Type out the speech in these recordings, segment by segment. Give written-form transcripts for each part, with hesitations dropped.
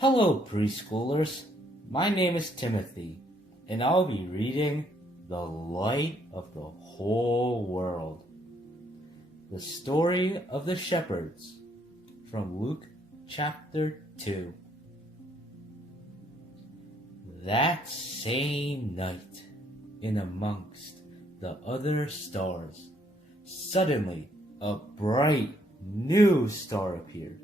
Hello, preschoolers. My name is Timothy, and I'll be reading The Light of the Whole World. The Story of the Shepherds from Luke chapter 2. That same night, in amongst the other stars, suddenly a bright new star appeared.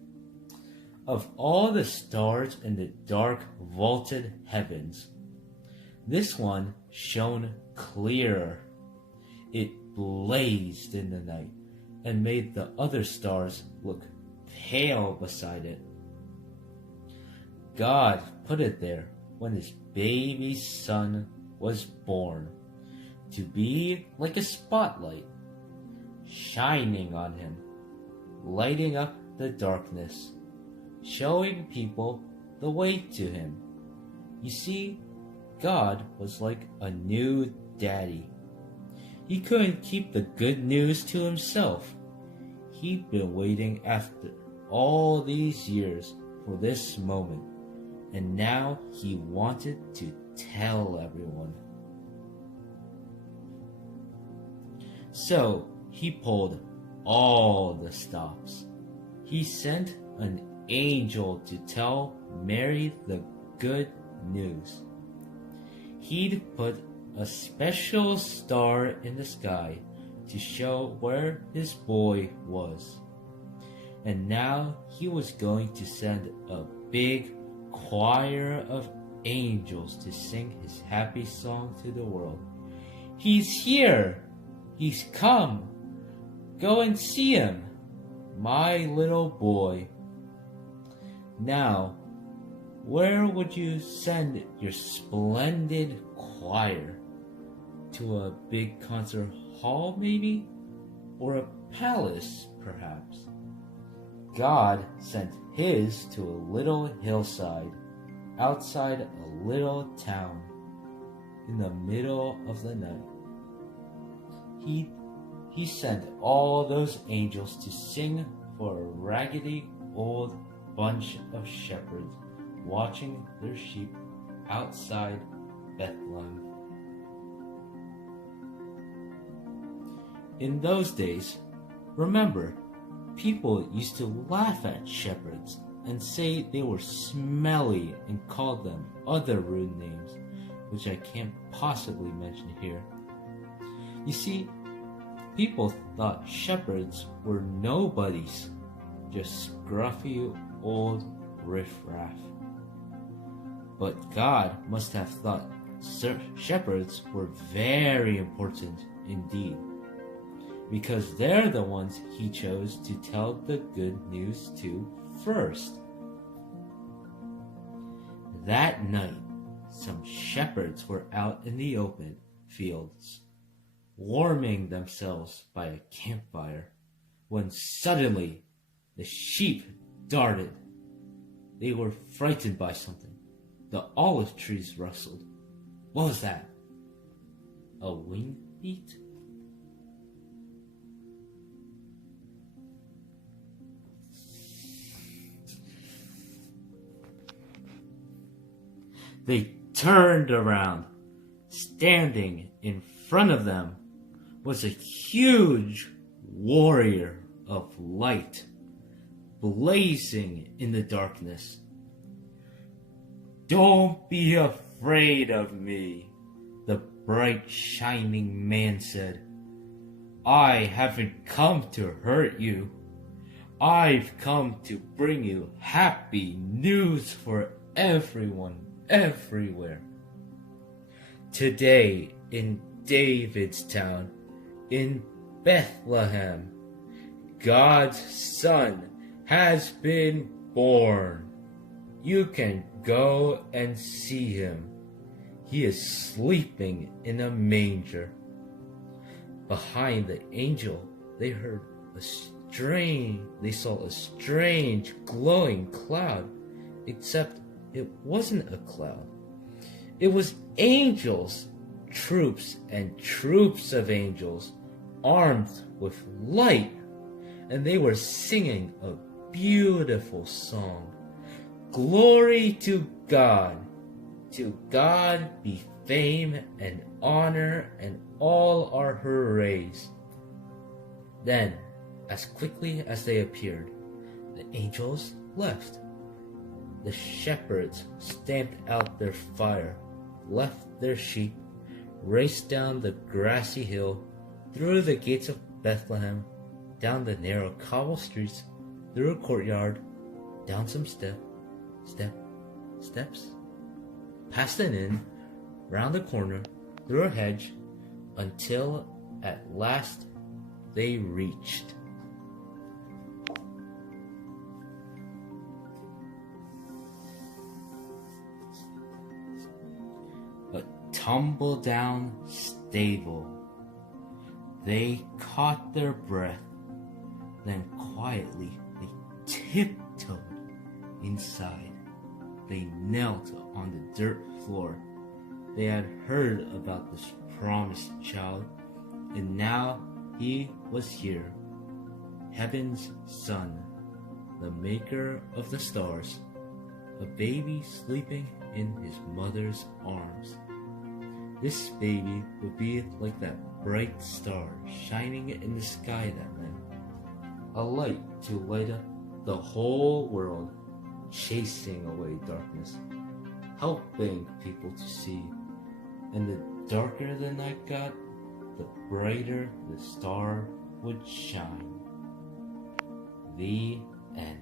Of all the stars in the dark vaulted heavens, this one shone clearer. It blazed in the night and made the other stars look pale beside it. God put it there when his baby son was born, to be like a spotlight, shining on him, lighting up the darkness, showing people the way to him. You see, God was like a new daddy. He couldn't keep the good news to himself. He'd been waiting after all these years for this moment, and now he wanted to tell everyone. So he pulled all the stops. He sent an angel to tell Mary the good news. He'd put a special star in the sky to show where his boy was. And now he was going to send a big choir of angels to sing his happy song to the world. He's here! He's come! Go and see him, my little boy. Now, where would you send your splendid choir? To a big concert hall, maybe? Or a palace, perhaps? God sent his to a little hillside, outside a little town, in the middle of the night. He sent all those angels to sing for a raggedy old bunch of shepherds watching their sheep outside Bethlehem. In those days, remember, people used to laugh at shepherds and say they were smelly and called them other rude names, which I can't possibly mention here. You see, people thought shepherds were nobodies, just scruffy old riffraff. But God must have thought shepherds were very important indeed, because they're the ones he chose to tell the good news to first. That night, some shepherds were out in the open fields, warming themselves by a campfire, when suddenly the sheep darted. They were frightened by something. The olive trees rustled. What was that? A wing beat? They turned around. Standing in front of them was a huge warrior of light, blazing in the darkness. "Don't be afraid of me," the bright shining man said. "I haven't come to hurt you. I've come to bring you happy news for everyone, everywhere. Today in David's town, in Bethlehem, God's son has been born. You can go and see him. He is sleeping in a manger." Behind the angel, they saw a strange glowing cloud, except it wasn't a cloud. It was angels, troops and troops of angels, armed with light, and they were singing a beautiful song. Glory to God! To God be fame and honor and all our hoorays. Then, as quickly as they appeared, the angels left. The shepherds stamped out their fire, left their sheep, raced down the grassy hill, through the gates of Bethlehem, down the narrow cobble streets, through a courtyard, down some steps, past an inn, round a corner, through a hedge, until at last they reached a tumble-down stable. They caught their breath, then quietly they tiptoed inside. They knelt on the dirt floor. They had heard about this promised child, and now he was here, heaven's son, the maker of the stars, a baby sleeping in his mother's arms. This baby would be like that bright star shining in the sky that night, a light to light up the whole world, chasing away darkness, helping people to see. And the darker the night got, the brighter the star would shine. The end.